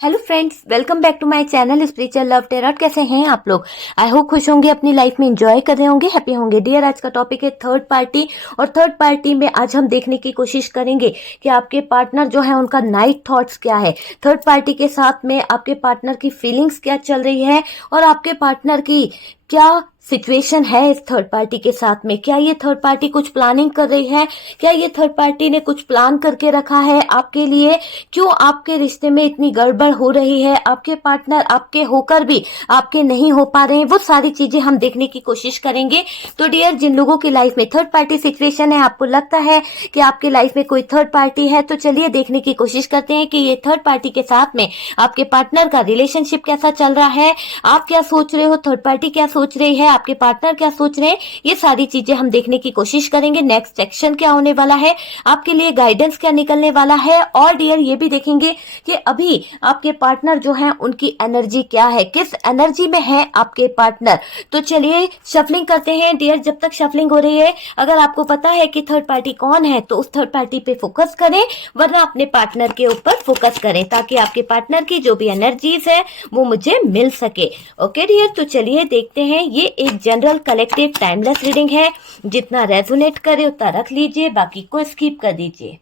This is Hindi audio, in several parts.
Hello friends, welcome back to my channel spiritual love tarot. कैसे हैं आप लोग? आई होप खुश होंगे, अपनी लाइफ में एंजॉय कर रहे होंगे, हैप्पी होंगे। डियर, आज का टॉपिक है थर्ड पार्टी। और थर्ड पार्टी में आज हम देखने की कोशिश करेंगे कि आपके पार्टनर जो है उनका नाइट थॉट्स क्या है, थर्ड पार्टी के साथ में आपके पार्टनर की फीलिंग्स क्या चल रही है और आपके पार्टनर की क्या सिचुएशन है इस थर्ड पार्टी के साथ में। क्या ये थर्ड पार्टी कुछ प्लानिंग कर रही है? क्या ये थर्ड पार्टी ने कुछ प्लान करके रखा है आपके लिए? क्यों आपके रिश्ते में इतनी गड़बड़ हो रही है? आपके पार्टनर आपके होकर भी आपके नहीं हो पा रहे हैं, वो सारी चीजें हम देखने की कोशिश करेंगे। तो डियर, जिन लोगों की लाइफ में थर्ड पार्टी सिचुएशन है, आपको लगता है कि आपकी लाइफ में कोई थर्ड पार्टी है, तो चलिए देखने की कोशिश करते हैं कि ये थर्ड पार्टी के साथ में आपके पार्टनर का रिलेशनशिप कैसा चल रहा है। आप क्या सोच रहे हो, थर्ड पार्टी क्या सोच रही है, आपके पार्टनर क्या सोच रहे हैं, ये सारी चीजें हम देखने की कोशिश करेंगे। नेक्स्ट सेक्शन क्या होने वाला है, आपके लिए गाइडेंस क्या निकलने वाला है, और डियर ये भी देखेंगे कि अभी आपके पार्टनर जो है उनकी एनर्जी क्या है, किस एनर्जी में है आपके पार्टनर। तो चलिए शफलिंग करते हैं डियर। जब तक शफलिंग हो रही है, अगर आपको पता है कि थर्ड पार्टी कौन है तो उस थर्ड पार्टी पे फोकस करें, वरना अपने पार्टनर के ऊपर फोकस करें, ताकि आपके पार्टनर की जो भी एनर्जीज है वो मुझे मिल सके। ओके डियर, तो चलिए देखते हैं। ये एक जनरल कलेक्टिव टाइमलेस रीडिंग है, जितना रेजोनेट करे उतना रख लीजिए, बाकी को स्किप कर दीजिए।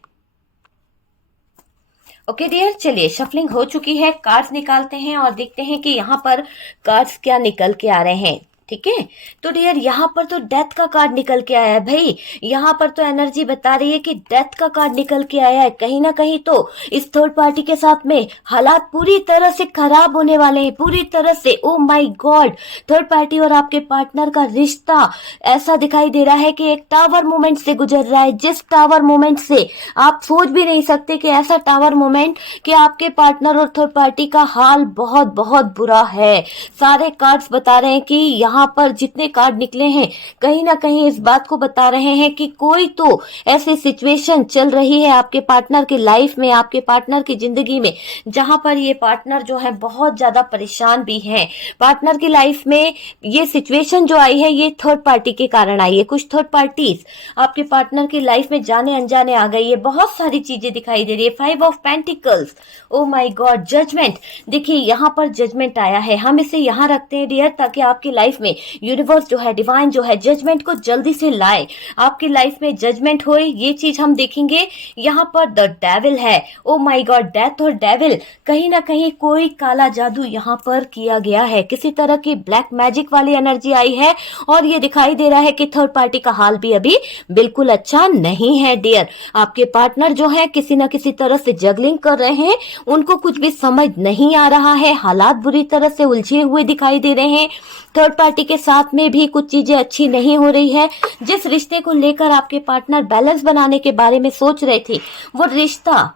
ओके डियर, चलिए शफलिंग हो चुकी है, कार्ड्स निकालते हैं और देखते हैं कि यहाँ पर कार्ड्स क्या निकल के आ रहे हैं। ठीक है, तो डियर यहाँ पर तो डेथ का कार्ड निकल के आया है भाई। यहाँ पर तो एनर्जी बता रही है कि डेथ का कार्ड निकल के आया है। कहीं ना कहीं तो इस थर्ड पार्टी के साथ में हालात पूरी तरह से खराब होने वाले हैं, पूरी तरह से। ओ माय गॉड, थर्ड पार्टी और आपके पार्टनर का रिश्ता ऐसा दिखाई दे रहा है कि एक टावर मोमेंट से गुजर रहा है, जिस टावर मोमेंट से आप सोच भी नहीं सकते कि ऐसा टावर मोमेंट कि आपके पार्टनर और थर्ड पार्टी का हाल बहुत बहुत बुरा है। सारे कार्ड्स बता रहे हैं कि यहाँ पर जितने कार्ड निकले हैं कहीं ना कहीं इस बात को बता रहे हैं कि कोई तो ऐसी सिचुएशन चल रही है आपके पार्टनर की लाइफ में, आपके पार्टनर की जिंदगी में, जहां पर ये पार्टनर जो है बहुत ज्यादा परेशान भी है। पार्टनर की लाइफ में ये सिचुएशन जो आई है ये थर्ड पार्टी के कारण आई है। कुछ थर्ड पार्टीज आपके पार्टनर की लाइफ में जाने अनजाने आ गई है। बहुत सारी चीजें दिखाई दे रही है। 5 of pentacles, oh my God, judgment. देखिए यहाँ पर जजमेंट आया है, हम इसे यहाँ रखते हैं डियर, ताकि आपकी लाइफ में यूनिवर्स जो है, डिवाइन जो है, जजमेंट को जल्दी से लाए, आपकी लाइफ में जजमेंट होए, ये चीज हम देखेंगे। यहाँ पर द डेविल है, ओ माय गॉड, डेथ और डेविल। कहीं ना कहीं कोई काला जादू यहाँ पर किया गया है, किसी तरह की ब्लैक मैजिक वाली एनर्जी आई है। और ये दिखाई दे रहा है कि थर्ड पार्टी का हाल भी अभी बिल्कुल अच्छा नहीं है डियर। आपके पार्टनर जो है किसी न किसी तरह से जगलिंग कर रहे हैं, उनको कुछ भी समझ नहीं आ रहा है, हालात बुरी तरह से उलझे हुए दिखाई दे रहे हैं। थर्ड पार्टी के साथ में भी कुछ चीजें अच्छी नहीं हो रही है। जिस रिश्ते को लेकर आपके पार्टनर बैलेंस बनाने के बारे में सोच रहे थे, वो रिश्ता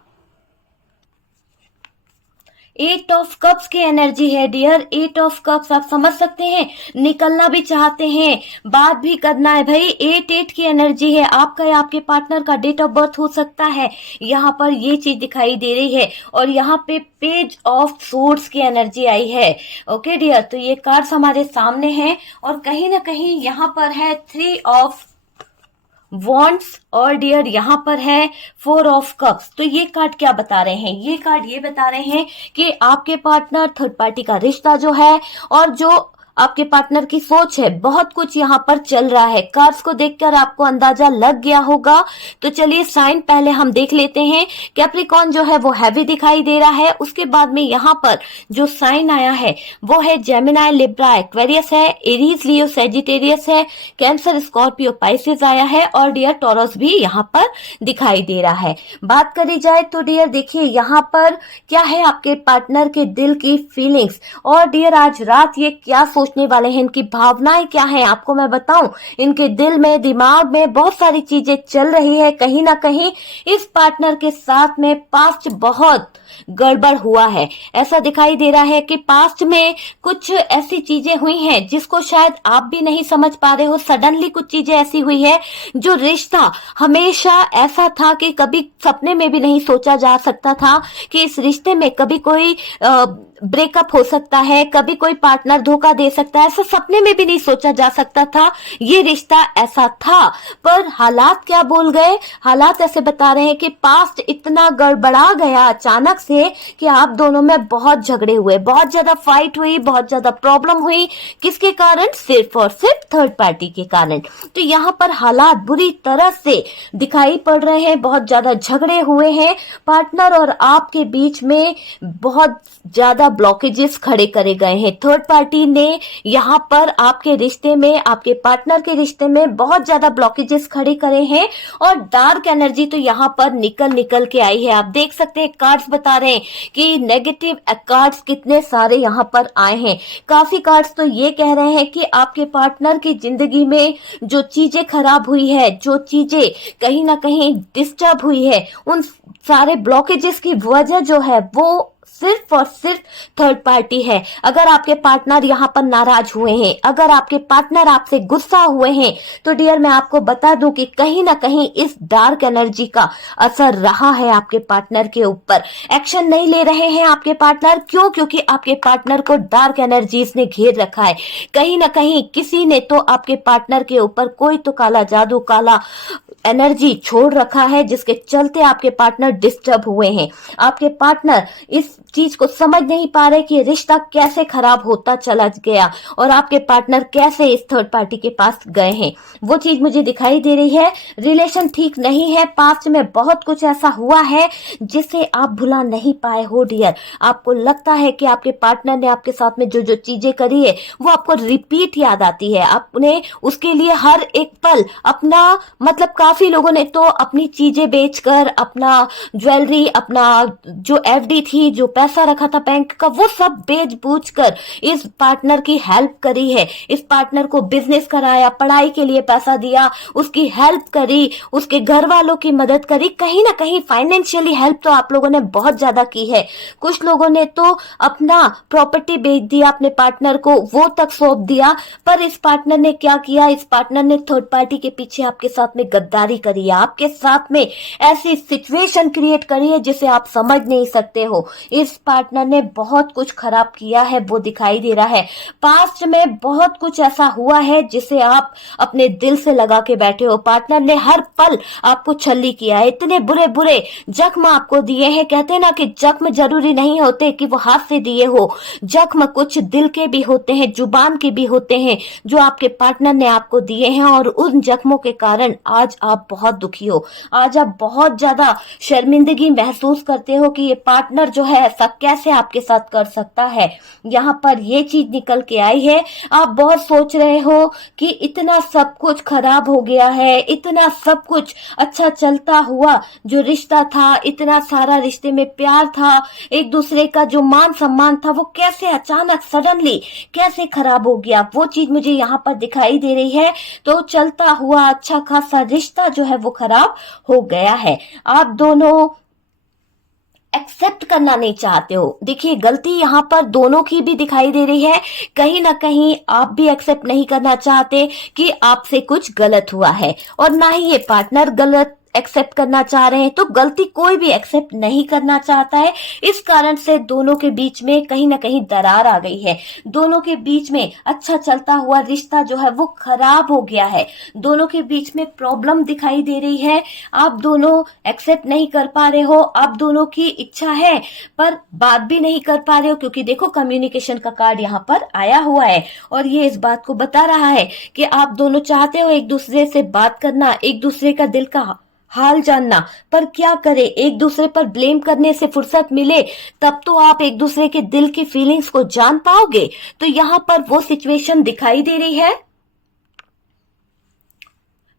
8 ऑफ कप्स की एनर्जी है डियर। 8 ऑफ कप्स, आप समझ सकते हैं, निकलना भी चाहते हैं, बात भी करना है भाई। 8 की एनर्जी है, आपका या आपके पार्टनर का डेट ऑफ बर्थ हो सकता है, यहाँ पर ये चीज दिखाई दे रही है। और यहाँ पे पेज ऑफ सोर्ड्स की एनर्जी आई है। ओके डियर, तो ये कार्ड्स हमारे सामने हैं और कहीं ना कहीं यहाँ पर है 3 ऑफ वॉन्ट्स और डियर यहाँ पर है 4 ऑफ कप्स। तो ये कार्ड क्या बता रहे हैं? ये कार्ड ये बता रहे हैं कि आपके पार्टनर थर्ड पार्टी का रिश्ता जो है और जो आपके पार्टनर की सोच है, बहुत कुछ यहाँ पर चल रहा है। कार्ड्स को देखकर आपको अंदाजा लग गया होगा। तो चलिए साइन पहले हम देख लेते हैं। कैप्रिकॉर्न जो है वो हैवी दिखाई दे रहा है। उसके बाद में यहाँ पर जो साइन आया है वो है जेमिनाई, लिब्रा, एक्वेरियस है, एरीज, लियो, सेजिटेरियस है, कैंसर, स्कॉर्पियो, पाइसेस आया है और डियर टॉरस भी यहाँ पर दिखाई दे रहा है। बात करी जाए तो डियर देखिए यहाँ पर क्या है आपके पार्टनर के दिल की फीलिंग्स, और डियर आज रात ये क्या सोचने वाले हैं, इनकी भावनाएं क्या हैं, आपको मैं बताऊं। इनके दिल में, दिमाग में बहुत सारी चीजें चल रही है। कहीं ना कहीं इस पार्टनर के साथ में पास्ट बहुत गड़बड़ हुआ है। ऐसा दिखाई दे रहा है कि पास्ट में कुछ ऐसी चीजें हुई हैं जिसको शायद आप भी नहीं समझ पा रहे हो। सडनली कुछ चीजें ऐसी हुई है जो रिश्ता हमेशा ऐसा था कि कभी सपने में भी नहीं सोचा जा सकता था कि इस रिश्ते में कभी कोई ब्रेकअप हो सकता है, कभी कोई पार्टनर धोखा दे सकता है, ऐसा सपने में भी नहीं सोचा जा सकता था ये रिश्ता ऐसा था। पर हालात क्या बोल गए, हालात ऐसे बता रहे हैं कि पास्ट इतना गड़बड़ा गया अचानक से कि आप दोनों में बहुत झगड़े हुए, बहुत ज्यादा फाइट हुई, बहुत ज्यादा प्रॉब्लम हुई। किसके कारण? सिर्फ और सिर्फ थर्ड पार्टी के कारण। तो यहाँ पर हालात बुरी तरह से दिखाई पड़ रहे हैं, बहुत ज्यादा झगड़े हुए हैं, पार्टनर और आपके बीच में बहुत ज्यादा ब्लॉकेजेस खड़े करे गए हैं। थर्ड पार्टी ने यहाँ पर आपके रिश्ते में, आपके पार्टनर के रिश्ते में बहुत ज्यादा ब्लॉकेजेस खड़े करे हैं और डार्क एनर्जी तो यहाँ पर निकल के आई है। आप देख सकते हैं कार्ड्स बता रहे हैं कि नेगेटिव कार्ड्स कितने सारे यहाँ पर आए हैं। काफी कार्ड्स तो ये कह रहे हैं कि आपके पार्टनर की जिंदगी में जो चीजें खराब हुई है, जो चीजें कहीं ना कहीं डिस्टर्ब हुई है, उन सारे ब्लॉकेजेस की वजह जो है वो सिर्फ और सिर्फ थर्ड पार्टी है। अगर आपके पार्टनर यहाँ पर नाराज हुए हैं, अगर आपके पार्टनर आपसे गुस्सा हुए हैं, तो डियर मैं आपको बता दूं कि कहीं ना कहीं इस डार्क एनर्जी का असर रहा है आपके पार्टनर के ऊपर। एक्शन नहीं ले रहे हैं आपके पार्टनर, क्यों? क्योंकि आपके पार्टनर को डार्क एनर्जीज ने घेर रखा है। कहीं ना कहीं किसी ने तो आपके पार्टनर के ऊपर कोई तो काला जादू, काला एनर्जी छोड़ रखा है, जिसके चलते आपके पार्टनर डिस्टर्ब हुए हैं। आपके पार्टनर इस चीज को समझ नहीं पा रहे कि रिश्ता कैसे खराब होता चला गया और आपके पार्टनर कैसे इस थर्ड पार्टी के पास गए हैं, वो चीज मुझे दिखाई दे रही है। रिलेशन ठीक नहीं है, पास्ट में बहुत कुछ ऐसा हुआ है जिसे आप भुला नहीं पाए हो डियर। आपको लगता है कि आपके पार्टनर ने आपके साथ में जो जो चीजें करी है वो आपको रिपीट याद आती है। आपने उसके लिए हर एक पल अपना, मतलब काफी लोगों ने तो अपनी चीजें बेचकर, अपना ज्वेलरी, अपना जो एफडी थी, जो पैसा रखा था बैंक का, वो सब बेच बूझ कर इस पार्टनर की हेल्प करी है। इस पार्टनर को बिजनेस कराया, पढ़ाई के लिए पैसा दिया, उसकी हेल्प करी, उसके घर वालों की मदद करी। कहीं ना कहीं फाइनेंशियली हेल्प तो आप लोगों ने बहुत ज्यादा की है। कुछ लोगों ने तो अपना प्रॉपर्टी बेच दिया अपने पार्टनर को, वो तक सौंप दिया। पर इस पार्टनर ने क्या किया? इस पार्टनर ने थर्ड पार्टी के पीछे आपके साथ में गद्दारी करी है, आपके साथ में ऐसी सिचुएशन क्रिएट करी है जिसे आप समझ नहीं सकते हो। इस पार्टनर ने बहुत कुछ खराब किया है, वो दिखाई दे रहा है। पास्ट में बहुत कुछ ऐसा हुआ है जिसे आप अपने दिल से लगा के बैठे हो। पार्टनर ने हर पल आपको छल्ली किया है, इतने बुरे बुरे जख्म आपको दिए हैं। कहते हैं ना कि जख्म जरूरी नहीं होते कि वो हाथ से दिए हो, जख्म कुछ दिल के भी होते हैं, जुबान के भी होते हैं, जो आपके पार्टनर ने आपको दिए हैं। और उन जख्मों के कारण आज आप बहुत दुखी हो, आज आप बहुत ज्यादा शर्मिंदगी महसूस करते हो कि ये पार्टनर जो है ऐसा कैसे आपके साथ कर सकता है। यहाँ पर ये चीज निकल के आई है। आप बहुत सोच रहे हो कि इतना सब कुछ खराब हो गया है, इतना सब कुछ अच्छा चलता हुआ जो रिश्ता था, इतना सारा रिश्ते में प्यार था, एक दूसरे का जो मान सम्मान था, वो कैसे अचानक सडनली कैसे खराब हो गया, वो चीज मुझे यहाँ पर दिखाई दे रही है। तो चलता हुआ अच्छा खासा रिश्ता जो है वो खराब हो गया है। आप दोनों एक्सेप्ट करना नहीं चाहते हो। देखिए गलती यहाँ पर दोनों की भी दिखाई दे रही है। कहीं ना कहीं आप भी एक्सेप्ट नहीं करना चाहते कि आपसे कुछ गलत हुआ है, और ना ही ये पार्टनर गलत एक्सेप्ट करना चाह रहे हैं। तो गलती कोई भी एक्सेप्ट नहीं करना चाहता है। इस कारण से दोनों के बीच में कहीं ना कहीं दरार आ गई है। दोनों के बीच में अच्छा चलता हुआ रिश्ता जो है वो खराब हो गया है। दोनों के बीच में प्रॉब्लम दिखाई दे रही है। आप दोनों एक्सेप्ट नहीं कर पा रहे हो। आप दोनों की इच्छा है पर बात भी नहीं कर पा रहे हो, क्योंकि देखो कम्युनिकेशन का कार्ड यहाँ पर आया हुआ है और ये इस बात को बता रहा है कि आप दोनों चाहते हो एक दूसरे से बात करना, एक दूसरे का दिल का हाल जानना, पर क्या करे, एक दूसरे पर ब्लेम करने से फुर्सत मिले तब तो आप एक दूसरे के दिल की फीलिंग्स को जान पाओगे। तो यहाँ पर वो सिचुएशन दिखाई दे रही है।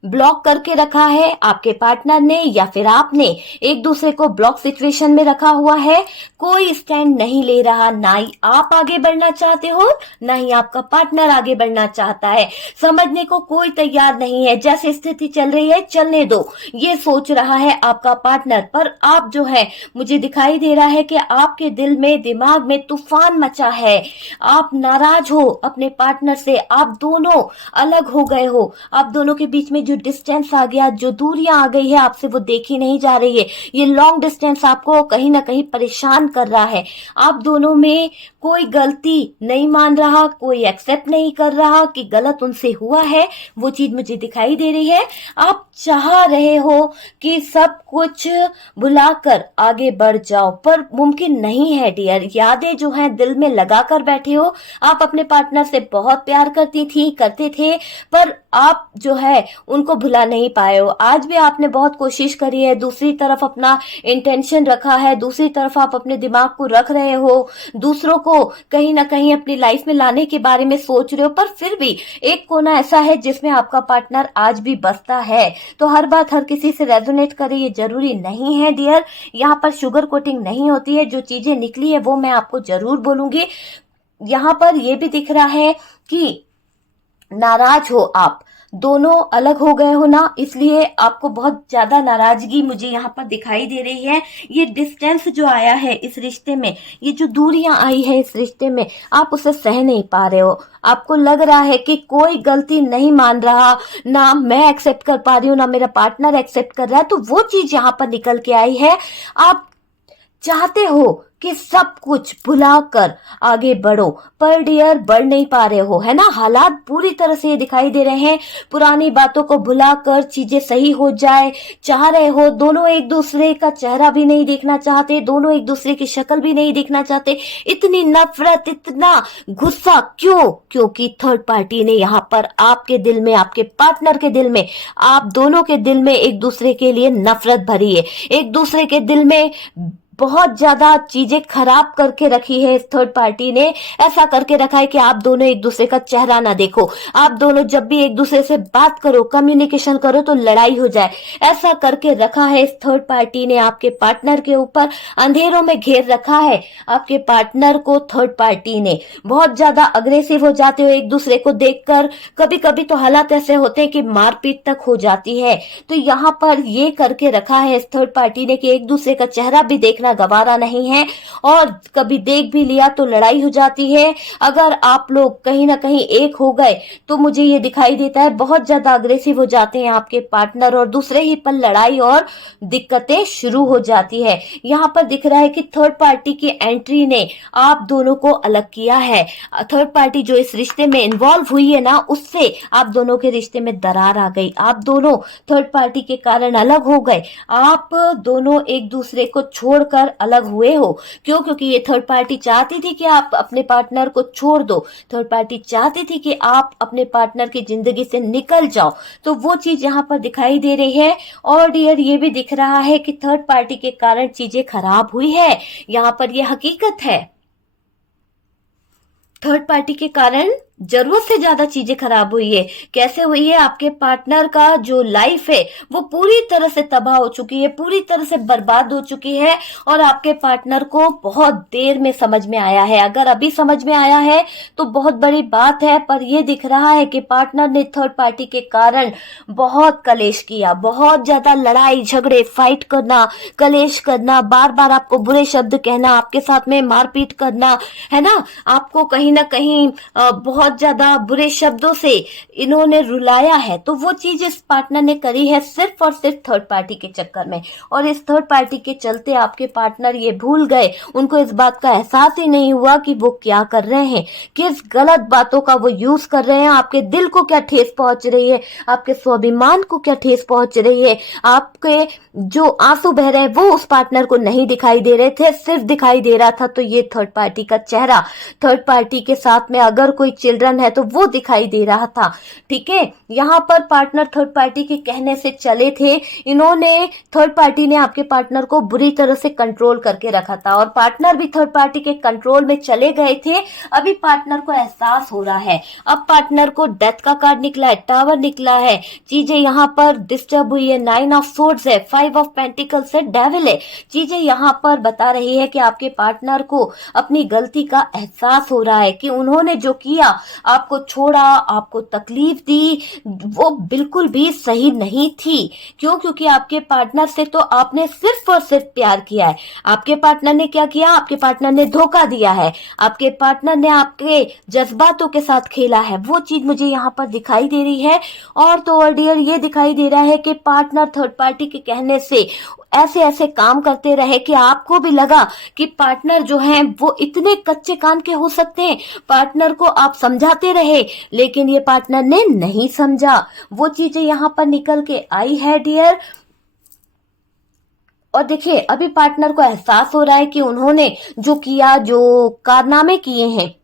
ब्लॉक करके रखा है आपके पार्टनर ने या फिर आपने एक दूसरे को ब्लॉक सिचुएशन में रखा हुआ है। कोई स्टैंड नहीं ले रहा, ना ही आप आगे बढ़ना चाहते हो ना ही आपका पार्टनर आगे बढ़ना चाहता है। समझने को कोई तैयार नहीं है। जैसे स्थिति चल रही है चलने दो, ये सोच रहा है आपका पार्टनर। पर आप जो है, मुझे दिखाई दे रहा है कि आपके दिल में, दिमाग में तूफान मचा है। आप नाराज हो अपने पार्टनर से, आप दोनों अलग हो गए हो। आप दोनों के बीच में जो डिस्टेंस आ गया, जो दूरियां आ गई है आपसे, वो देखी नहीं जा रही है। ये लॉन्ग डिस्टेंस आपको कहीं ना कहीं परेशान कर रहा है। आप दोनों में कोई गलती नहीं मान रहा, कोई एक्सेप्ट नहीं कर रहा कि गलत उनसे हुआ है, वो चीज मुझे दिखाई दे रही है। आप चाह रहे हो कि सब कुछ भुलाकर आगे बढ़ जाओ, पर मुमकिन नहीं है डियर। यादें जो हैं दिल में लगा कर बैठे हो। आप अपने पार्टनर से बहुत प्यार करते थे, पर आप जो है उनको भुला नहीं पाए हो। आज भी आपने बहुत कोशिश करी है, दूसरी तरफ अपना इंटेंशन रखा है, दूसरी तरफ आप अपने दिमाग को रख रहे हो, दूसरों को कहीं ना कहीं अपनी लाइफ में लाने के बारे में सोच रहे हो, पर फिर भी एक कोना ऐसा है जिसमें आपका पार्टनर आज भी बसता है। तो हर बात हर किसी से रेजोनेट करे ये जरूरी नहीं है डियर। यहाँ पर शुगर कोटिंग नहीं होती है। जो चीजें निकली है वो मैं आपको जरूर बोलूंगी। यहाँ पर ये भी दिख रहा है कि नाराज हो, आप दोनों अलग हो गए हो ना, इसलिए आपको बहुत ज्यादा नाराजगी मुझे यहाँ पर दिखाई दे रही है। ये डिस्टेंस जो आया है इस रिश्ते में, ये जो दूरियां आई है इस रिश्ते में, आप उसे सह नहीं पा रहे हो। आपको लग रहा है कि कोई गलती नहीं मान रहा, ना मैं एक्सेप्ट कर पा रही हूँ, ना मेरा पार्टनर एक्सेप्ट कर रहा है। तो वो चीज यहाँ पर निकल के आई है। आप चाहते हो कि सब कुछ भुलाकर आगे बढ़ो, पर डियर बढ़ नहीं पा रहे हो, है ना। हालात पूरी तरह से ये दिखाई दे रहे हैं, पुरानी बातों को भुलाकर चीजें सही हो जाए चाह रहे हो। दोनों एक दूसरे का चेहरा भी नहीं देखना चाहते, दोनों एक दूसरे की शक्ल भी नहीं देखना चाहते। इतनी नफरत, इतना गुस्सा क्यों? क्योंकि थर्ड पार्टी ने यहाँ पर आपके दिल में, आपके पार्टनर के दिल में, आप दोनों के दिल में एक दूसरे के लिए नफरत भरी है। एक दूसरे के दिल में बहुत ज्यादा चीजें खराब करके रखी है इस थर्ड पार्टी ने। ऐसा करके रखा है कि आप दोनों एक दूसरे का चेहरा ना देखो, आप दोनों जब भी एक दूसरे से बात करो, कम्युनिकेशन करो तो लड़ाई हो जाए। ऐसा करके रखा है इस थर्ड पार्टी ने आपके पार्टनर के ऊपर, अंधेरों में घेर रखा है आपके पार्टनर को। थर्ड पार्टी ने बहुत ज्यादा अग्रेसिव हो जाते हो एक दूसरे को देखकर। कभी कभी तो हालात ऐसे होते हैं कि मारपीट तक हो जाती है। तो यहाँ पर ये करके रखा है इस थर्ड पार्टी ने कि एक दूसरे का चेहरा भी देखना गवारा नहीं है, और कभी देख भी लिया तो लड़ाई हो जाती है। अगर आप लोग कहीं ना कहीं एक हो गए तो मुझे ये दिखाई देता है बहुत ज्यादा अग्रेसिव हो जाते हैं आपके पार्टनर, और दूसरे ही पल लड़ाई और दिक्कतें शुरू हो जाती है। यहाँ पर दिख रहा है कि थर्ड पार्टी की एंट्री ने आप दोनों को अलग किया है। थर्ड पार्टी जो इस रिश्ते में इन्वॉल्व हुई है ना, उससे आप दोनों के रिश्ते में दरार आ गई। आप दोनों थर्ड पार्टी के कारण अलग हो गए। आप दोनों एक दूसरे को छोड़कर अलग हुए हो। क्यों? क्योंकि ये थर्ड पार्टी चाहती थी कि आप अपने पार्टनर को छोड़ दो, थर्ड पार्टी चाहती थी कि आप अपने पार्टनर की जिंदगी से निकल जाओ। तो वो चीज यहाँ पर दिखाई दे रही है। और डियर ये भी दिख रहा है कि थर्ड पार्टी के कारण चीजें खराब हुई है। यहाँ पर ये हकीकत है, थर्ड पार्टी के कारण जरूरत से ज्यादा चीजें खराब हुई है। कैसे हुई है? आपके पार्टनर का जो लाइफ है वो पूरी तरह से तबाह हो चुकी है, पूरी तरह से बर्बाद हो चुकी है, और आपके पार्टनर को बहुत देर में समझ में आया है। अगर अभी समझ में आया है तो बहुत बड़ी बात है, पर यह दिख रहा है कि पार्टनर ने थर्ड पार्टी के कारण बहुत कलेश किया, बहुत ज्यादा लड़ाई झगड़े, फाइट करना, कलेश करना, बार बार आपको बुरे शब्द कहना, आपके साथ में मारपीट करना, है ना, आपको कहीं ना कहीं बहुत ज्यादा बुरे शब्दों से इन्होंने रुलाया है। तो वो चीज इस पार्टनर ने करी है सिर्फ और सिर्फ थर्ड पार्टी के चक्कर में, और इस थर्ड पार्टी के चलते आपके पार्टनर ये भूल गए, उनको इस बात का एहसास ही नहीं हुआ कि वो क्या कर रहे हैं, किस गलत बातों का वो यूज कर रहे हैं। आपके दिल को क्या ठेस पहुंच रही है, आपके स्वाभिमान को क्या ठेस पहुंच रही है, आपके जो आंसू बह रहे हैं वो उस पार्टनर को नहीं दिखाई दे रहे थे, सिर्फ दिखाई दे रहा था तो ये थर्ड पार्टी का चेहरा, थर्ड पार्टी के साथ में अगर कोई चिल्ड्रन है तो वो दिखाई दे रहा था। ठीक है, यहाँ पर पार्टनर थर्ड पार्टी के कहने से चले थे। इन्होंने, थर्ड पार्टी ने आपके पार्टनर को बुरी तरह से कंट्रोल करके रखा था, और पार्टनर भी थर्ड पार्टी के कंट्रोल में चले गए थे। अभी पार्टनर को एहसास हो रहा है। अब पार्टनर को डेथ का कार्ड निकला है, टावर निकला है, चीजें यहाँ पर डिस्टर्ब हुई है, 9 ऑफ सोर्ड्स है, 5 ऑफ पेंटिकल्स है, डेविल है। चीजें यहाँ पर बता रही है कि आपके पार्टनर को अपनी गलती का एहसास हो रहा है कि उन्होंने जो किया आपको छोड़ा, आपको तकलीफ दी, वो बिल्कुल भी सही नहीं थी। क्यों? क्योंकि आपके पार्टनर से तो आपने सिर्फ और सिर्फ प्यार किया है। आपके पार्टनर ने क्या किया? आपके पार्टनर ने धोखा दिया है, आपके पार्टनर ने आपके जज्बातों के साथ खेला है। वो चीज मुझे यहाँ पर दिखाई दे रही है। और तो और डियर, ये दिखाई दे रहा है कि पार्टनर थर्ड पार्टी के कहने से ऐसे ऐसे काम करते रहे कि आपको भी लगा कि पार्टनर जो है वो इतने कच्चे कान के हो सकते हैं। पार्टनर को आप समझाते रहे, लेकिन ये पार्टनर ने नहीं समझा। वो चीजें यहाँ पर निकल के आई है डियर। और देखिए, अभी पार्टनर को एहसास हो रहा है कि उन्होंने जो किया, जो कारनामे किए हैं,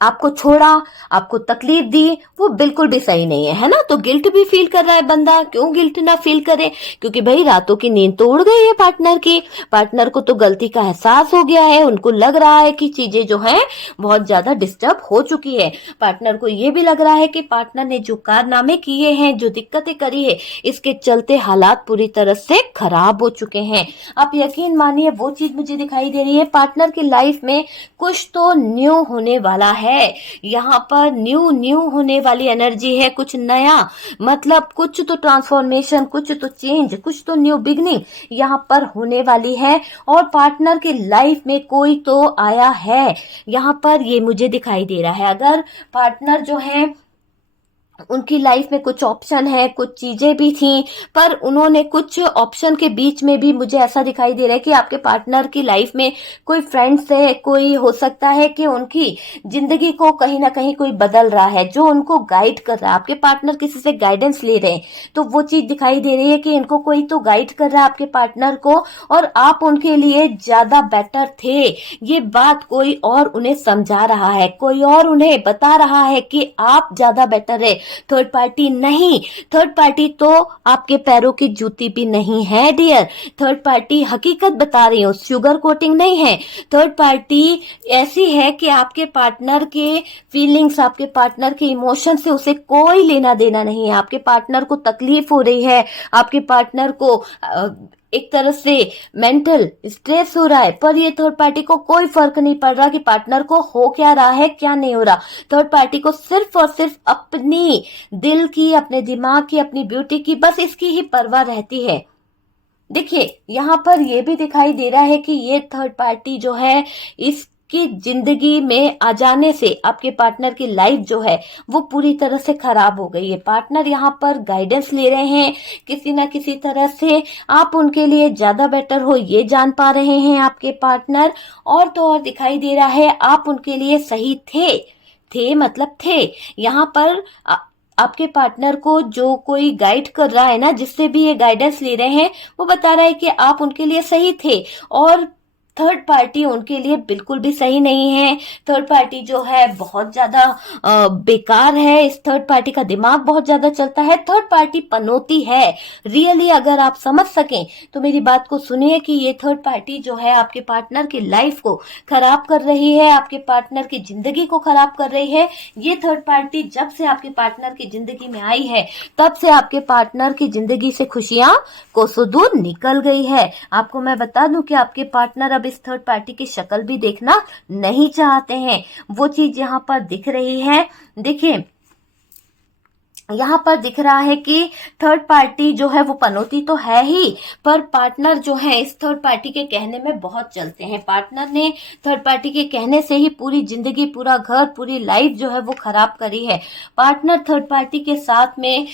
आपको छोड़ा, आपको तकलीफ दी, वो बिल्कुल भी सही नहीं है ना। तो गिल्ट भी फील कर रहा है बंदा। क्यों गिल्ट ना फील करे? क्योंकि भाई रातों की नींद तो उड़ गई है पार्टनर की। पार्टनर को तो गलती का एहसास हो गया है। उनको लग रहा है कि चीजें जो हैं बहुत ज्यादा डिस्टर्ब हो चुकी है। पार्टनर को ये भी लग रहा है कि पार्टनर ने जो कारनामे किए हैं, जो दिक्कतें करी है, इसके चलते हालात पूरी तरह से खराब हो चुके हैं। आप यकीन मानिए, वो चीज मुझे दिखाई दे रही है। पार्टनर की लाइफ में कुछ तो न्यू होने वाला है। यहाँ पर न्यू न्यू होने वाली एनर्जी है। कुछ नया, मतलब कुछ तो ट्रांसफॉर्मेशन, कुछ तो चेंज, कुछ तो न्यू बिगनिंग यहाँ पर होने वाली है। और पार्टनर की लाइफ में कोई तो आया है, यहाँ पर ये मुझे दिखाई दे रहा है। अगर पार्टनर जो है, उनकी लाइफ में कुछ ऑप्शन है, कुछ चीजें भी थी, पर उन्होंने कुछ ऑप्शन के बीच में भी मुझे ऐसा दिखाई दे रहा है कि आपके पार्टनर की लाइफ में कोई फ्रेंड्स है, कोई हो सकता है कि उनकी जिंदगी को कहीं ना कहीं कोई बदल रहा है, जो उनको गाइड कर रहा है। आपके पार्टनर किसी से गाइडेंस ले रहे हैं, तो वो चीज दिखाई दे रही है कि इनको कोई तो गाइड कर रहा है आपके पार्टनर को, और आप उनके लिए ज्यादा बेटर थे। ये बात कोई और उन्हें समझा रहा है, कोई और उन्हें बता रहा है कि आप ज्यादा बेटर है, थर्ड पार्टी नहीं। थर्ड पार्टी तो आपके पैरों की जूती भी नहीं है डियर। थर्ड पार्टी हकीकत बता रही हूँ, शुगर कोटिंग नहीं है। थर्ड पार्टी ऐसी है कि आपके पार्टनर के फीलिंग्स, आपके पार्टनर के इमोशन से उसे कोई लेना देना नहीं है। आपके पार्टनर को तकलीफ हो रही है, आपके पार्टनर को एक तरह से मेंटल स्ट्रेस हो रहा है, पर ये थर्ड पार्टी को कोई फर्क नहीं पड़ रहा कि पार्टनर को हो क्या रहा है, क्या नहीं हो रहा। थर्ड पार्टी को सिर्फ और सिर्फ अपनी दिल की, अपने दिमाग की, अपनी ब्यूटी की, बस इसकी ही परवाह रहती है। देखिए, यहाँ पर यह भी दिखाई दे रहा है कि ये थर्ड पार्टी जो है, इसकी जिंदगी में आ जाने से आपके पार्टनर की लाइफ जो है वो पूरी तरह से खराब हो गई है। पार्टनर यहाँ पर गाइडेंस ले रहे हैं किसी ना किसी तरह से, आप उनके लिए ज्यादा बेटर हो ये जान पा रहे हैं आपके पार्टनर। और तो और दिखाई दे रहा है आप उनके लिए सही थे मतलब थे। यहाँ पर आपके पार्टनर को जो कोई गाइड कर रहा है ना, जिससे भी ये गाइडेंस ले रहे हैं, वो बता रहा है कि आप उनके लिए सही थे, और थर्ड पार्टी उनके लिए बिल्कुल भी सही नहीं है। थर्ड पार्टी जो है बहुत ज्यादा बेकार है। इस थर्ड पार्टी का दिमाग बहुत ज्यादा चलता है। थर्ड पार्टी पनौती है रियली। अगर आप समझ सकें तो मेरी बात को सुनिए कि ये थर्ड पार्टी जो है आपके पार्टनर की लाइफ को खराब कर रही है, आपके पार्टनर की जिंदगी को खराब कर रही है। ये थर्ड पार्टी जब से आपके पार्टनर की जिंदगी में आई है, तब से आपके पार्टनर की जिंदगी से खुशियां कोसों दूर निकल गई है। आपको मैं बता दूं कि आपके पार्टनर अब इस थर्ड पार्टी की शक्ल भी देखना नहीं चाहते हैं। वो चीज यहाँ पर दिख रही है। देखिए, यहाँ पर दिख रहा है कि थर्ड पार्टी जो है वो पनौती तो है ही, पर पार्टनर जो है इस थर्ड पार्टी के कहने में बहुत चलते हैं। पार्टनर ने थर्ड पार्टी के कहने से ही पूरी जिंदगी, पूरा घर, पूरी लाइफ जो है वो खराब करी है। पार्टनर थर्ड पार्टी के साथ में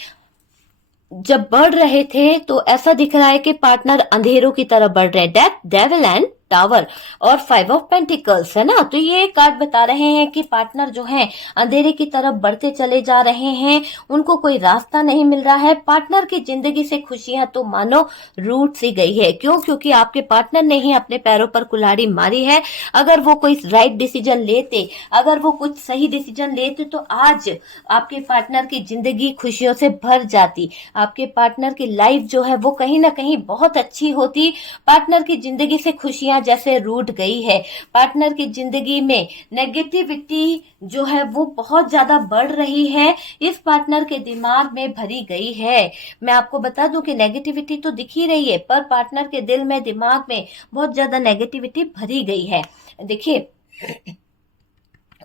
जब बढ़ रहे थे तो ऐसा दिख रहा है कि पार्टनर अंधेरों की तरफ बढ़ रहे हैं। डेथ, डेविल एंड टावर और 5 ऑफ पेंटिकल्स है ना। तो ये कार्ड बता रहे हैं कि पार्टनर जो है अंधेरे की तरफ बढ़ते चले जा रहे हैं, उनको कोई रास्ता नहीं मिल रहा है। पार्टनर की जिंदगी से खुशियां तो मानो रूठ सी गई है। क्यों? क्योंकि आपके पार्टनर ने ही अपने पैरों पर कुल्हाड़ी मारी है। अगर वो कोई राइट डिसीजन लेते, अगर वो कुछ सही डिसीजन लेते, तो आज आपके पार्टनर की जिंदगी खुशियों से भर जाती। आपके पार्टनर की लाइफ जो है वो कहीं ना कहीं बहुत अच्छी होती। पार्टनर की जिंदगी से खुशियां जैसे रूठ गई है। पार्टनर की जिंदगी में नेगेटिविटी जो है वो बहुत ज्यादा बढ़ रही है, इस पार्टनर के दिमाग में भरी गई है। मैं आपको बता दूं कि नेगेटिविटी तो दिख ही रही है, पर पार्टनर के दिल में, दिमाग में बहुत ज्यादा नेगेटिविटी भरी गई है। देखिए,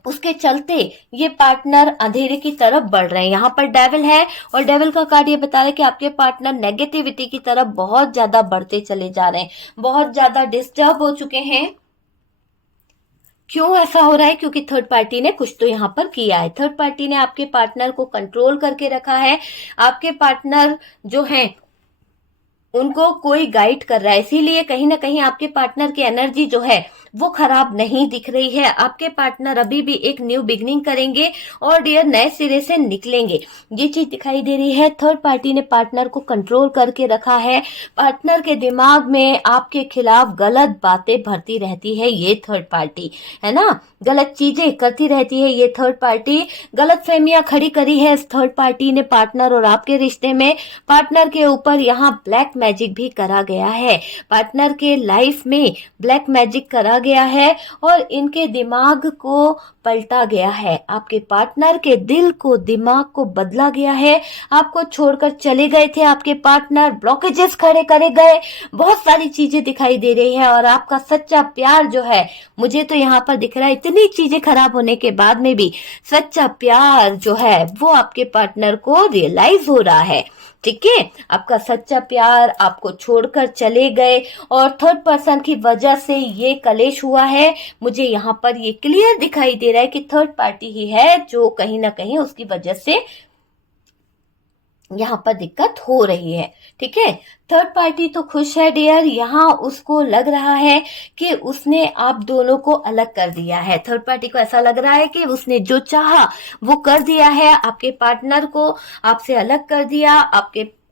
उसके चलते ये पार्टनर अंधेरे की तरफ बढ़ रहे हैं। यहाँ पर डेविल है और डेविल का कार्ड ये बता रहा है कि आपके पार्टनर नेगेटिविटी की तरफ बहुत ज्यादा बढ़ते चले जा रहे हैं, बहुत ज्यादा डिस्टर्ब हो चुके हैं। क्यों ऐसा हो रहा है? क्योंकि थर्ड पार्टी ने कुछ तो यहाँ पर किया है। थर्ड पार्टी ने आपके पार्टनर को कंट्रोल करके रखा है। आपके पार्टनर जो हैं उनको कोई गाइड कर रहा है, इसीलिए कहीं ना कहीं आपके पार्टनर की एनर्जी जो है वो खराब नहीं दिख रही है। आपके पार्टनर अभी भी एक न्यू बिगनिंग करेंगे और डियर नए सिरे से निकलेंगे, ये चीज दिखाई दे रही है। थर्ड पार्टी ने पार्टनर को कंट्रोल करके रखा है। पार्टनर के दिमाग में आपके खिलाफ गलत बातें भरती रहती है ये थर्ड पार्टी, है ना, गलत चीजें करती रहती है ये थर्ड पार्टी। गलत फहमियां खड़ी करी है इस थर्ड पार्टी ने पार्टनर और आपके रिश्ते में। पार्टनर के ऊपर यहाँ ब्लैक मैजिक भी करा गया है, पार्टनर के लाइफ में ब्लैक मैजिक करा गया है और इनके दिमाग को पलटा गया है। आपके पार्टनर के दिल को, दिमाग को बदला गया है। आपको छोड़कर चले गए थे आपके पार्टनर, ब्लॉकेजेस खड़े करे गए, बहुत सारी चीजें दिखाई दे रही है। और आपका सच्चा प्यार जो है, मुझे तो यहाँ पर दिख रहा है इतनी चीजें खराब होने के बाद में भी सच्चा प्यार जो है वो आपके पार्टनर को रियलाइज हो रहा है। ठीक है, आपका सच्चा प्यार आपको छोड़कर चले गए और थर्ड पर्सन की वजह से ये कलेश हुआ है। मुझे यहाँ पर ये क्लियर दिखाई दे रहा है कि थर्ड पार्टी ही है जो कहीं ना कहीं उसकी वजह से यहाँ पर दिक्कत हो रही है। ठीक है, थर्ड पार्टी तो खुश है डियर, यहाँ उसको लग रहा है कि उसने आप दोनों को अलग कर दिया है। थर्ड पार्टी को ऐसा लग रहा है कि उसने जो चाहा वो कर दिया है, आपके पार्टनर को आपसे अलग कर दिया।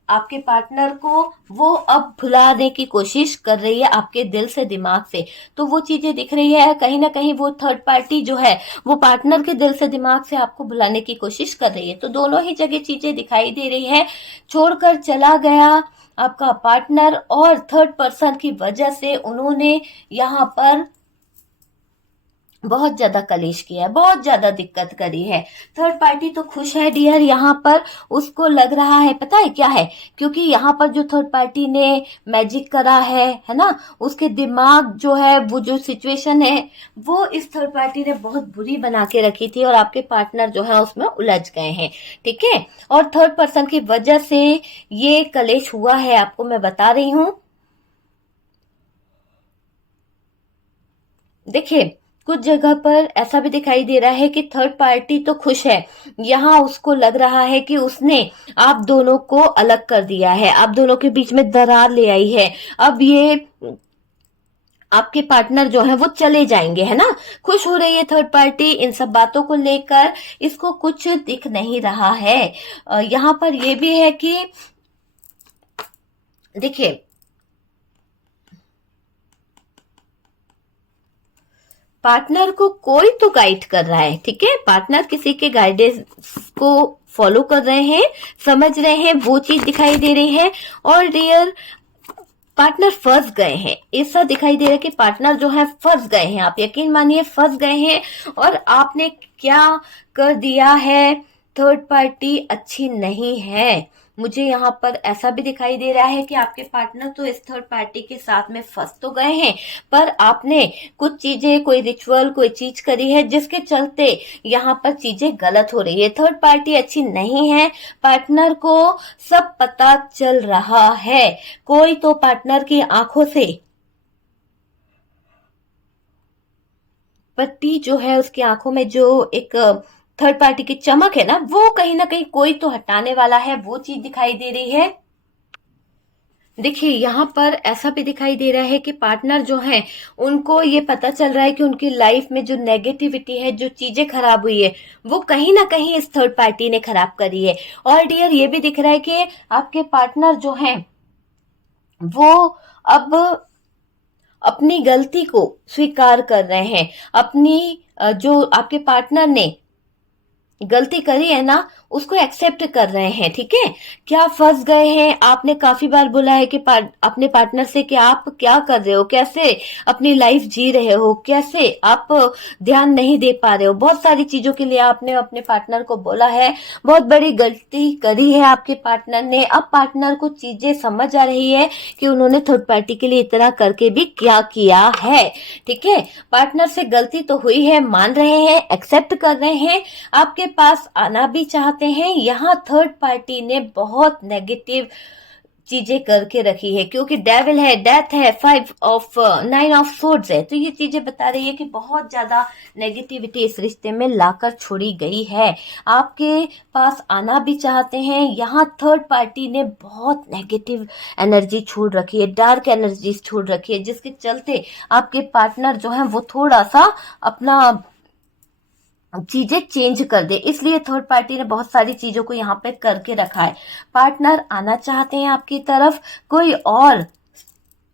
आपके पार्टनर को वो अब भुलाने की कोशिश कर रही है आपके दिल से, दिमाग से। तो वो चीजें दिख रही है, कहीं ना कहीं वो थर्ड पार्टी जो है वो पार्टनर के दिल से, दिमाग से आपको भुलाने की कोशिश कर रही है। तो दोनों ही जगह चीजें दिखाई दे रही है। छोड़कर चला गया आपका पार्टनर और थर्ड पर्सन की वजह से उन्होंने यहाँ पर बहुत ज्यादा कलेश किया है, बहुत ज्यादा दिक्कत करी है। थर्ड पार्टी तो खुश है डियर, यहाँ पर उसको लग रहा है, पता है क्या है, क्योंकि यहाँ पर जो थर्ड पार्टी ने मैजिक करा है ना, उसके दिमाग जो है, वो जो सिचुएशन है वो इस थर्ड पार्टी ने बहुत बुरी बना के रखी थी और आपके पार्टनर जो है उसमें उलझ गए हैं। ठीक है, और थर्ड पर्सन की वजह से ये कलेश हुआ है, आपको मैं बता रही हूं। देखिए, कुछ जगह पर ऐसा भी दिखाई दे रहा है कि थर्ड पार्टी तो खुश है, यहाँ उसको लग रहा है कि उसने आप दोनों को अलग कर दिया है, आप दोनों के बीच में दरार ले आई है। अब ये आपके पार्टनर जो है वो चले जाएंगे, है ना। खुश हो रही है थर्ड पार्टी इन सब बातों को लेकर, इसको कुछ दिख नहीं रहा है। यहाँ पर ये भी है कि देखिए, पार्टनर को कोई तो गाइड कर रहा है। ठीक है, पार्टनर किसी के गाइडेंस को फॉलो कर रहे हैं, समझ रहे हैं, वो चीज दिखाई दे रही है। और डियर, पार्टनर फंस गए हैं, ऐसा दिखाई दे रहा है कि पार्टनर जो है फंस गए हैं। आप यकीन मानिए फंस गए हैं। और आपने क्या कर दिया है, थर्ड पार्टी अच्छी नहीं है। मुझे यहाँ पर ऐसा भी दिखाई दे रहा है कि आपके पार्टनर तो इस थर्ड पार्टी के साथ में फंस तो गए हैं, पर आपने कुछ चीजें, कोई रिचुअल, कोई चीज करी है जिसके चलते यहाँ पर चीजें गलत हो रही है। थर्ड पार्टी अच्छी नहीं है, पार्टनर को सब पता चल रहा है। कोई तो पार्टनर की आंखों से पट्टी जो है, उसकी आंखों में जो एक थर्ड पार्टी की चमक है ना, वो कहीं ना कहीं कोई तो हटाने वाला है, वो चीज दिखाई दे रही है। देखिए, यहाँ पर ऐसा भी दिखाई दे रहा है कि पार्टनर जो हैं उनको ये पता चल रहा है कि उनकी लाइफ में जो नेगेटिविटी है, जो चीजें खराब हुई है, वो कहीं ना कहीं इस थर्ड पार्टी ने खराब करी है। और डियर, ये भी दिख रहा है कि आपके पार्टनर जो हैं वो अब अपनी गलती को स्वीकार कर रहे हैं। अपनी जो आपके पार्टनर ने गलती करी है ना, उसको एक्सेप्ट कर रहे हैं, ठीक है। क्या फंस गए हैं, आपने काफी बार बोला है कि अपने पार्टनर से कि आप क्या कर रहे हो, कैसे अपनी लाइफ जी रहे हो, कैसे आप ध्यान नहीं दे पा रहे हो, बहुत सारी चीजों के लिए आपने अपने पार्टनर को बोला है। बहुत बड़ी गलती करी है आपके पार्टनर ने। अब पार्टनर को चीजें समझ आ रही है कि उन्होंने थर्ड पार्टी के लिए इतना करके भी क्या किया है, ठीक है। पार्टनर से गलती तो हुई है, मान रहे हैं, एक्सेप्ट कर रहे हैं, आपके पास आना भी चाहते हैं। यहाँ थर्ड पार्टी ने बहुत नेगेटिव चीजें करके रखी है, क्योंकि डेविल है, डेथ है, 9 ऑफ सोर्ड्स है, तो ये चीजें बता रही है कि बहुत ज्यादा नेगेटिविटी इस रिश्ते में लाकर छोड़ी गई है। आपके पास आना भी चाहते हैं। यहाँ थर्ड पार्टी ने बहुत नेगेटिव एनर्जी छोड़ रखी है, डार्क एनर्जी छोड़ रखी है, जिसके चलते आपके पार्टनर जो है वो थोड़ा सा अपना चीजें चेंज कर दे, इसलिए थर्ड पार्टी ने बहुत सारी चीजों को यहाँ पे करके रखा है। पार्टनर आना चाहते हैं आपकी तरफ, कोई और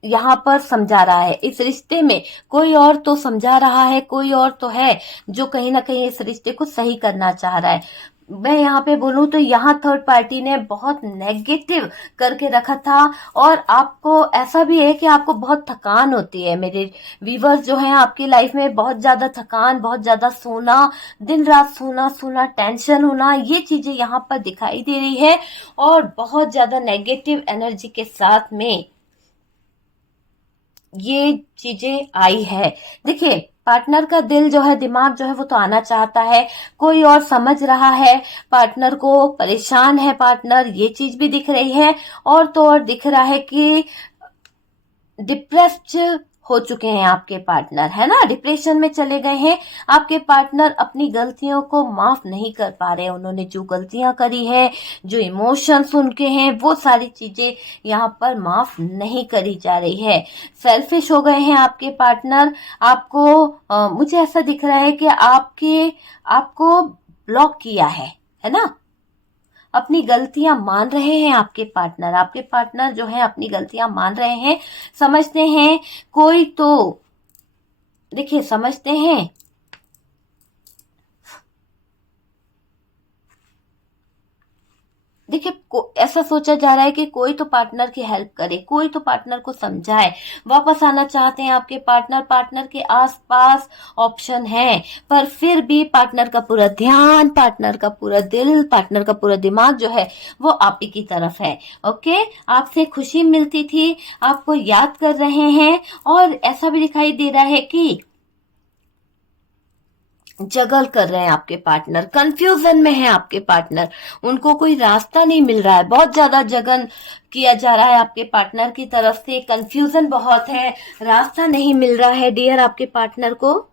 यहाँ पर समझा रहा है इस रिश्ते में, कोई और तो समझा रहा है, कोई और तो है जो कहीं ना कहीं इस रिश्ते को सही करना चाह रहा है। मैं यहाँ पे बोलूं तो यहाँ थर्ड पार्टी ने बहुत नेगेटिव करके रखा था। और आपको ऐसा भी है कि आपको बहुत थकान होती है, मेरे व्यूवर्स जो हैं, आपकी लाइफ में बहुत ज्यादा थकान, बहुत ज्यादा सोना, दिन रात सोना सोना, टेंशन होना, ये चीजें यहाँ पर दिखाई दे रही है। और बहुत ज्यादा नेगेटिव एनर्जी के साथ में ये चीजें आई है। देखिए, पार्टनर का दिल जो है, दिमाग जो है, वो तो आना चाहता है, कोई और समझ रहा है पार्टनर को, परेशान है पार्टनर, ये चीज भी दिख रही है। और तो और दिख रहा है कि डिप्रेस्ड हो चुके हैं आपके पार्टनर, है ना, डिप्रेशन में चले गए हैं। आपके पार्टनर अपनी गलतियों को माफ नहीं कर पा रहे, उन्होंने जो गलतियां करी है, जो इमोशंस उनके हैं, वो सारी चीजें यहाँ पर माफ नहीं करी जा रही है। सेल्फिश हो गए हैं आपके पार्टनर। आपको मुझे ऐसा दिख रहा है कि आपको ब्लॉक किया है ना। अपनी गलतियां मान रहे हैं आपके पार्टनर जो है अपनी गलतियां मान रहे हैं, समझते हैं कोई तो, देखिए समझते हैं देखिए ऐसा सोचा जा रहा है कि कोई तो पार्टनर की हेल्प करे, कोई तो पार्टनर को समझाए। वापस आना चाहते हैं आपके पार्टनर, पार्टनर के आसपास ऑप्शन है, पर फिर भी पार्टनर का पूरा ध्यान, पार्टनर का पूरा दिल, पार्टनर का पूरा दिमाग जो है वो आप ही की तरफ है। ओके, आपसे खुशी मिलती थी, आपको याद कर रहे हैं। और ऐसा भी दिखाई दे रहा है कि जगल कर रहे हैं आपके पार्टनर, कंफ्यूजन में है आपके पार्टनर, उनको कोई रास्ता नहीं मिल रहा है, बहुत ज्यादा जगन किया जा रहा है आपके पार्टनर की तरफ से, कंफ्यूजन बहुत है, रास्ता नहीं मिल रहा है डियर आपके पार्टनर को।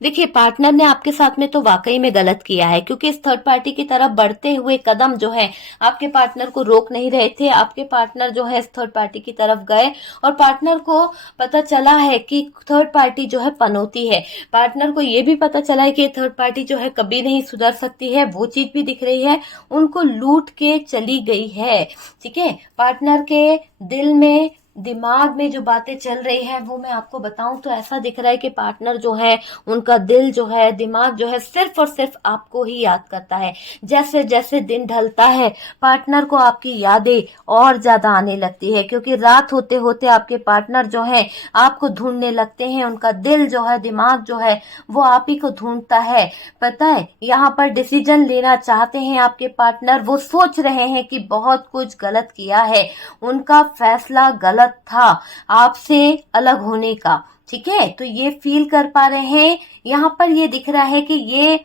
देखिए, पार्टनर ने आपके साथ में तो वाकई में गलत किया है, क्योंकि इस थर्ड पार्टी की तरफ बढ़ते हुए कदम जो है आपके पार्टनर को रोक नहीं रहे थे। आपके पार्टनर जो है इस थर्ड पार्टी की तरफ गए, और पार्टनर को पता चला है कि थर्ड पार्टी जो है पनौती है। पार्टनर को ये भी पता चला है कि थर्ड पार्टी जो है कभी नहीं सुधर सकती है, वो चीज भी दिख रही है, उनको लूट के चली गई है, ठीक है। पार्टनर के दिल में, दिमाग में जो बातें चल रही है वो मैं आपको बताऊं तो ऐसा दिख रहा है कि पार्टनर जो है, उनका दिल जो है, दिमाग जो है, सिर्फ और सिर्फ आपको ही याद करता है। जैसे जैसे दिन ढलता है, पार्टनर को आपकी यादें और ज्यादा आने लगती है, क्योंकि रात होते होते आपके पार्टनर जो है आपको ढूंढने लगते हैं। उनका दिल जो है, दिमाग जो है, वो आप ही को ढूंढता है। पता है, यहाँ पर डिसीजन लेना चाहते हैं आपके पार्टनर, वो सोच रहे हैं कि बहुत कुछ गलत किया है, उनका फैसला गलत था आपसे अलग होने का, ठीक है। तो ये फील कर पा रहे हैं। यहां पर ये दिख रहा है कि ये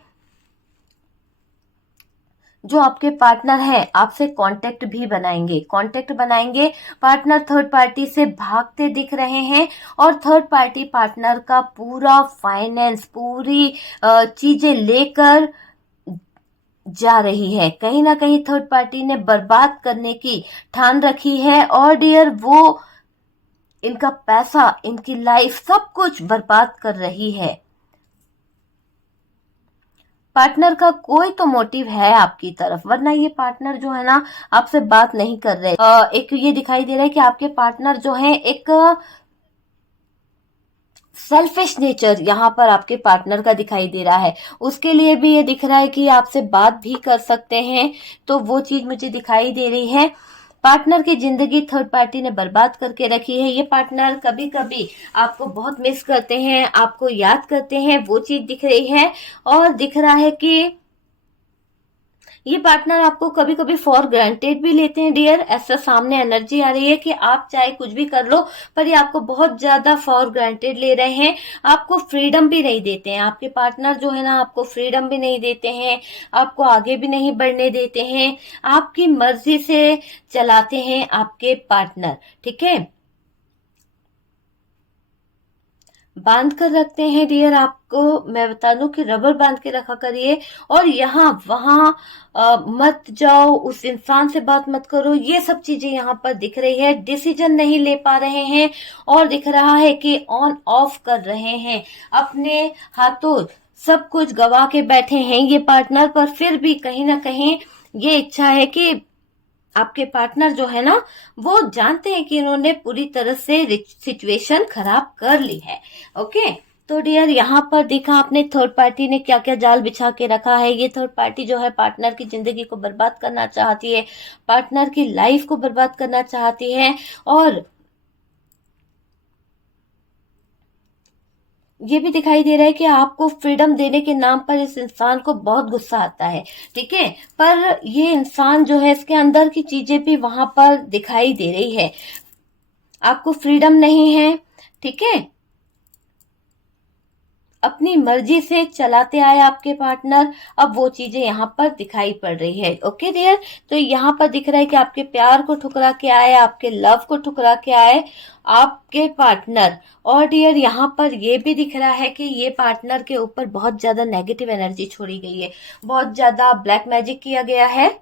जो आपके पार्टनर है आपसे कांटेक्ट भी बनाएंगे, कांटेक्ट बनाएंगे। पार्टनर थर्ड पार्टी से भागते दिख रहे हैं, और थर्ड पार्टी पार्टनर का पूरा फाइनेंस, पूरी चीजें लेकर जा रही है। कहीं ना कहीं थर्ड पार्टी ने बर्बाद करने की ठान रखी है, और डियर वो इनका पैसा, इनकी लाइफ, सब कुछ बर्बाद कर रही है। पार्टनर का कोई तो मोटिव है आपकी तरफ, वरना ये पार्टनर जो है ना आपसे बात नहीं कर रहे। एक ये दिखाई दे रहा है कि आपके पार्टनर जो है एक सेल्फिश नेचर यहाँ पर आपके पार्टनर का दिखाई दे रहा है। उसके लिए भी ये दिख रहा है कि आपसे बात भी कर सकते हैं, तो वो चीज मुझे दिखाई दे रही है। पार्टनर की जिंदगी थर्ड पार्टी ने बर्बाद करके रखी है। ये पार्टनर कभी कभी आपको बहुत मिस करते हैं, आपको याद करते हैं, वो चीज दिख रही है। और दिख रहा है कि ये पार्टनर आपको कभी कभी फॉर ग्रांटेड भी लेते हैं डियर। ऐसा सामने एनर्जी आ रही है कि आप चाहे कुछ भी कर लो, पर ये आपको बहुत ज्यादा फॉर ग्रांटेड ले रहे हैं। आपको फ्रीडम भी नहीं देते हैं। आपके पार्टनर जो है ना, आपको फ्रीडम भी नहीं देते हैं, आपको आगे भी नहीं बढ़ने देते हैं। आपकी मर्जी से चलाते हैं आपके पार्टनर, ठीक है। बांध कर रखते हैं डियर। आपको मैं बता दूं कि रबर बांध के रखा करिए, और यहाँ वहां मत जाओ, उस इंसान से बात मत करो। ये सब चीजें यहाँ पर दिख रही है। डिसीजन नहीं ले पा रहे हैं, और दिख रहा है कि ऑन ऑफ कर रहे हैं, अपने हाथों सब कुछ गवा के बैठे हैं ये पार्टनर। पर फिर भी कहीं ना कहीं ये इच्छा है कि आपके पार्टनर जो है ना, वो जानते हैं कि इन्होंने पूरी तरह से सिचुएशन खराब कर ली है। ओके, तो डियर यहाँ पर देखा आपने थर्ड पार्टी ने क्या क्या जाल बिछा के रखा है। ये थर्ड पार्टी जो है पार्टनर की जिंदगी को बर्बाद करना चाहती है, पार्टनर की लाइफ को बर्बाद करना चाहती है। और ये भी दिखाई दे रहा है कि आपको फ्रीडम देने के नाम पर इस इंसान को बहुत गुस्सा आता है, ठीक है। पर ये इंसान जो है, इसके अंदर की चीजें भी वहां पर दिखाई दे रही है। आपको फ्रीडम नहीं है, ठीक है। अपनी मर्जी से चलाते आए आपके पार्टनर, अब वो चीजें यहाँ पर दिखाई पड़ रही है। ओके डियर, तो यहाँ पर दिख रहा है कि आपके प्यार को ठुकरा के आए, आपके लव को ठुकरा के आए आपके पार्टनर। और डियर यहाँ पर ये भी दिख रहा है कि ये पार्टनर के ऊपर बहुत ज्यादा नेगेटिव एनर्जी छोड़ी गई है, बहुत ज्यादा ब्लैक मैजिक किया गया है।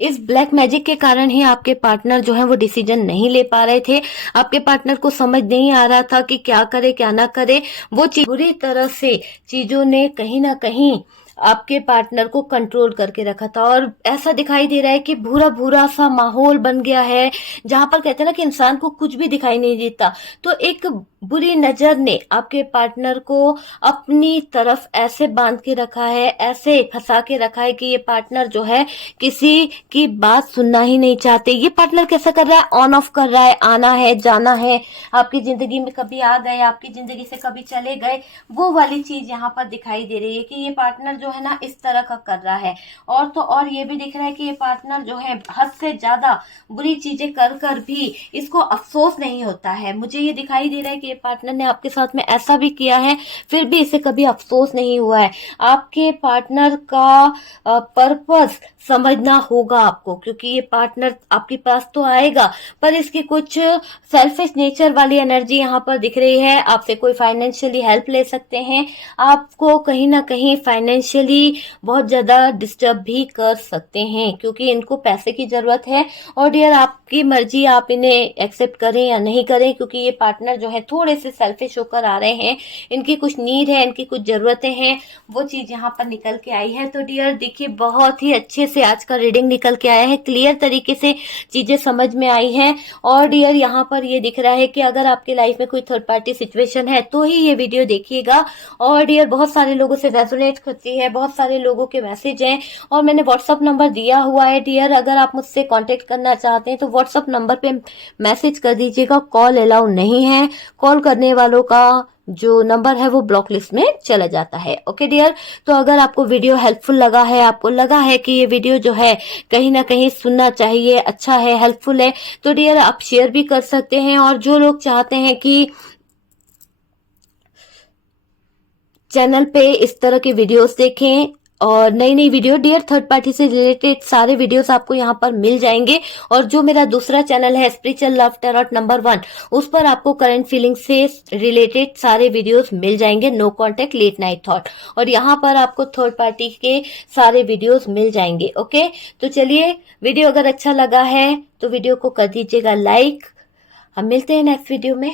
इस ब्लैक मैजिक के कारण ही आपके पार्टनर जो है वो डिसीजन नहीं ले पा रहे थे। आपके पार्टनर को समझ नहीं आ रहा था कि क्या करे क्या ना करे। वो चीज बुरी तरह से चीजों ने कहीं ना कहीं आपके पार्टनर को कंट्रोल करके रखा था। और ऐसा दिखाई दे रहा है कि भूरा भूरा सा माहौल बन गया है, जहां पर कहते हैं ना कि इंसान को कुछ भी दिखाई नहीं देता। तो एक बुरी नजर ने आपके पार्टनर को अपनी तरफ ऐसे बांध के रखा है, ऐसे फंसा के रखा है कि ये पार्टनर जो है किसी की बात सुनना ही नहीं चाहते। ये पार्टनर कैसा कर रहा है, ऑन ऑफ कर रहा है, आना है जाना है, आपकी जिंदगी में कभी आ गए, आपकी जिंदगी से कभी चले गए, वो वाली चीज यहाँ पर दिखाई दे रही है कि ये पार्टनर जो है ना इस तरह का कर रहा है। और तो और ये भी दिख रहा है कि ये पार्टनर जो है हद से ज्यादा बुरी चीजें कर कर भी इसको अफसोस नहीं होता है। मुझे ये दिखाई दे रहा है कि ये पार्टनर ने आपके साथ में ऐसा भी किया है, फिर भी इसे कभी अफसोस नहीं हुआ है। आपके पार्टनर का पर्पस समझना होगा आपको, क्योंकि ये पार्टनर आपके पास तो आएगा, पर इसकी कुछ सेल्फिश नेचर वाली एनर्जी यहाँ पर दिख रही है। आपसे कोई फाइनेंशियली हेल्प ले सकते हैं, आपको कहीं ना कहीं फाइनेंशियली बहुत ज्यादा डिस्टर्ब भी कर सकते हैं, क्योंकि इनको पैसे की जरूरत है। और डियर आपकी मर्जी, आप इन्हें एक्सेप्ट करें या नहीं करें, क्योंकि ये पार्टनर जो है थोड़े से सेल्फिश होकर आ रहे हैं। इनकी कुछ नीड है, इनकी कुछ जरूरतें हैं, वो चीज यहाँ पर निकल के आई है। तो डियर देखिए, बहुत ही अच्छे से आज का रीडिंग निकल के आया है, क्लियर तरीके से चीजें समझ में आई हैं। और डियर यहाँ पर ये दिख रहा है कि अगर आपके लाइफ में कोई थर्ड पार्टी सिचुएशन है तो ही ये वीडियो देखिएगा। और डियर बहुत सारे लोगों से रेजोनेट करती है, बहुत सारे लोगों के मैसेज हैं, और मैंने व्हाट्सअप नंबर दिया हुआ है डियर। अगर आप मुझसे कांटेक्ट करना चाहते हैं तो व्हाट्सअप नंबर पे मैसेज कर दीजिएगा, कॉल अलाउ नहीं है। कॉल करने वालों का जो नंबर है वो ब्लॉक लिस्ट में चला जाता है। ओके डियर, तो अगर आपको वीडियो हेल्पफुल लगा है, आपको लगा है कि ये वीडियो जो है कहीं ना कहीं सुनना चाहिए, अच्छा है, हेल्पफुल है, तो डियर आप शेयर भी कर सकते हैं। और जो लोग चाहते हैं कि चैनल पे इस तरह के वीडियोस देखें और नई नई वीडियो डियर थर्ड पार्टी से रिलेटेड सारे वीडियोस आपको यहाँ पर मिल जाएंगे। और जो मेरा दूसरा चैनल है स्पिरिचुअल लव टैरोट नंबर 1, उस पर आपको करंट फीलिंग से रिलेटेड सारे वीडियोस मिल जाएंगे, no contact late night thought. और यहाँ पर आपको थर्ड पार्टी के सारे वीडियोस मिल जाएंगे। ओके, तो चलिए, वीडियो अगर अच्छा लगा है तो वीडियो को कर दीजिएगा लाइक। हम मिलते हैं नेक्स्ट वीडियो में।